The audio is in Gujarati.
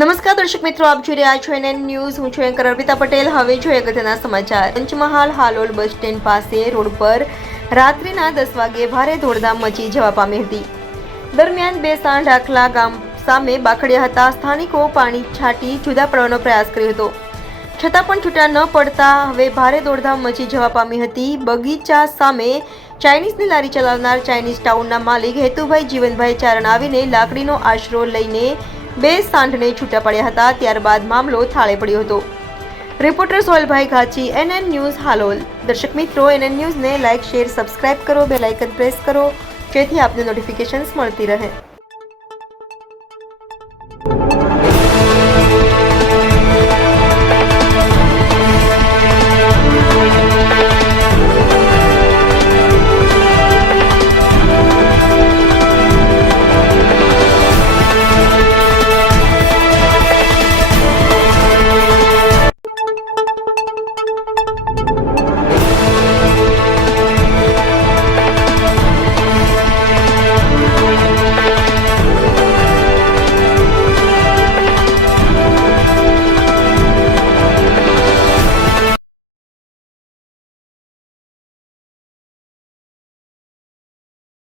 નમસ્કાર દર્શક મિત્રો, આપ જોઈ રહ્યા છો એનએન ન્યૂઝ. હું છું એન્કર અર્પિતા પટેલ. હવે જોઈએ અગત્યના સમાચાર. પંચમહાલ હાલોલ બસ સ્ટેન્ડ પાસે રોડ પર રાત્રિના 10 વાગ્યે ભારે દોડધામ મચી જવા પામી હતી. દરમિયાન બે સાંઢ આખલા ગામ સામે બાખડ્યા હતા. સ્થાનિકો પાણી છાંટી જુદા પડવાનો પ્રયાસ કર્યો હતો, છતાં પણ છૂટા ન પડતા હવે ભારે દોડધામ મચી જવા પામી હતી. બગીચા સામે ચાઇનીઝની લારી ચલાવનાર ચાઇનીઝ ટાઉનના માલિક હેતુભાઈ જીવનભાઈ ચારણ આવીને લાકડીનો આશરો લઈને બે સાંઢને છૂટા પડ્યા હતા. ત્યારબાદ મામલો થાળે પડ્યો હતો. રિપોર્ટર સોહેલભાઈ ઘાચી, એનએન ન્યૂઝ હાલોલ. દર્શક મિત્રો, એનએન ન્યૂઝને લાઇક, શેર, સબસ્ક્રાઇબ કરો, બેલ આઇકન પ્રેસ કરો જેથી આપને નોટિફિકેશન્સ મળતી રહે.